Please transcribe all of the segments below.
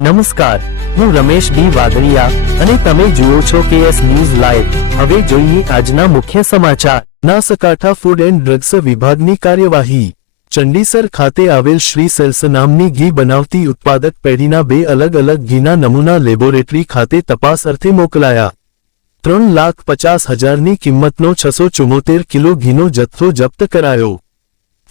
નમસ્કાર, હું રમેશ ડી વાદળિયા અને તમે જુઓ છો કેએસ ન્યૂઝ લાઈવ. હવે જોઈએ આજના મુખ્ય સમાચાર. નાસકાઠા ફૂડ એન્ડ ડ્રગ્સ વિભાગની કાર્યવાહી. ચંડીસર ખાતે આવેલ શ્રી સેલ્સ નામની ઘી બનાવતી ઉત્પાદક પેઢીના બે અલગ અલગ ઘીના નમૂના લેબોરેટરી ખાતે તપાસ અર્થે મોકલાયા. ત્રણ લાખ પચાસ હજારની કિંમતનો છસો ચુમ્મોતેર કિલો ઘીનો જથ્થો જપ્ત કરાયો.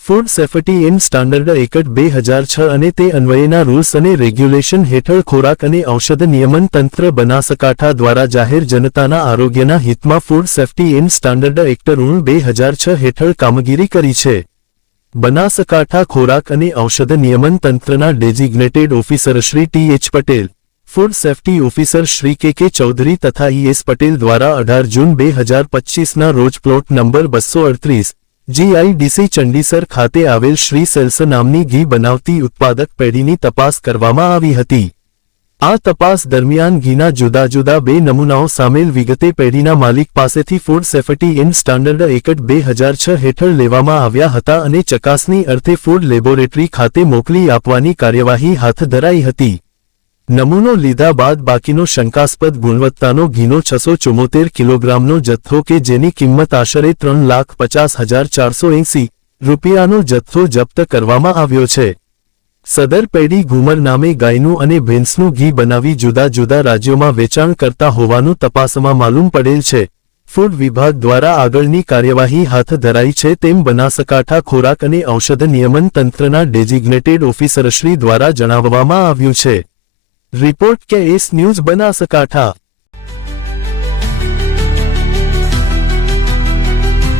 Food safety and standard act બે હજાર છ અને તે અન્વયેના રૂલ્સ અને રેગ્યુલેશન હેઠળ ખોરાક અને ઔષધ નિયમન તંત્ર બનાસકાંઠા દ્વારા જાહેર જનતાના આરોગ્યના હિતમાં food safety and standard act ઋણ બે હજાર છ હેઠળ કામગીરી કરી છે. બનાસકાંઠા ખોરાક અને ઔષધ નિયમન તંત્રના designated officer Shri T H Patel food safety officer Shri K K Chaudhary તથા ઈ એસ પટેલ દ્વારા અઢાર જૂન બે હજાર પચ્ચીસના રોજ પ્લોટ નંબર બસો અડત્રીસ જીઆઈડીસી ચંડીસર ખાતે આવેલ શ્રી સેલ્સ નામની ઘી બનાવતી ઉત્પાદક પેઢીની તપાસ કરવામાં આવી હતી. આ તપાસ દરમિયાન ઘીના જુદા જુદા બે નમૂનાઓ સામેલ વિગતે પેઢીના માલિક પાસેથી food safety and standard act બે હજાર છ હેઠળ લેવામાં આવ્યા હતા અને ચકાસણી અર્થે ફૂડ લેબોરેટરી ખાતે મોકલી આપવાની કાર્યવાહી હાથ ધરાઈ હતી. નમૂનો લીધા બાદ બાકીનો શંકાસ્પદ ગુણવત્તાનો ઘીનો છસો ચુમ્મોતેર કિલોગ્રામનો જથ્થો કે જેની કિંમત આશરે ત્રણ લાખ પચાસ હજાર ચારસો એંસી રૂપિયાનો જથ્થો જપ્ત કરવામાં આવ્યો છે. સદર પેઢી ઘુમર નામે ગાયનું અને ભેંસનું ઘી બનાવી જુદા જુદા રાજ્યોમાં વેચાણ કરતા હોવાનું તપાસમાં માલુમ પડેલ છે. ફૂડ વિભાગ દ્વારા આગળની કાર્યવાહી હાથ ધરાઈ છે તેમ બનાસકાંઠા ખોરાક અને ઔષધ નિયમન તંત્રના ડેઝિગ્નેટેડ ઓફિસરશ્રી દ્વારા જણાવવામાં આવ્યું છે. રિપોર્ટ કે એસ ન્યૂઝ બનાસકાંઠા.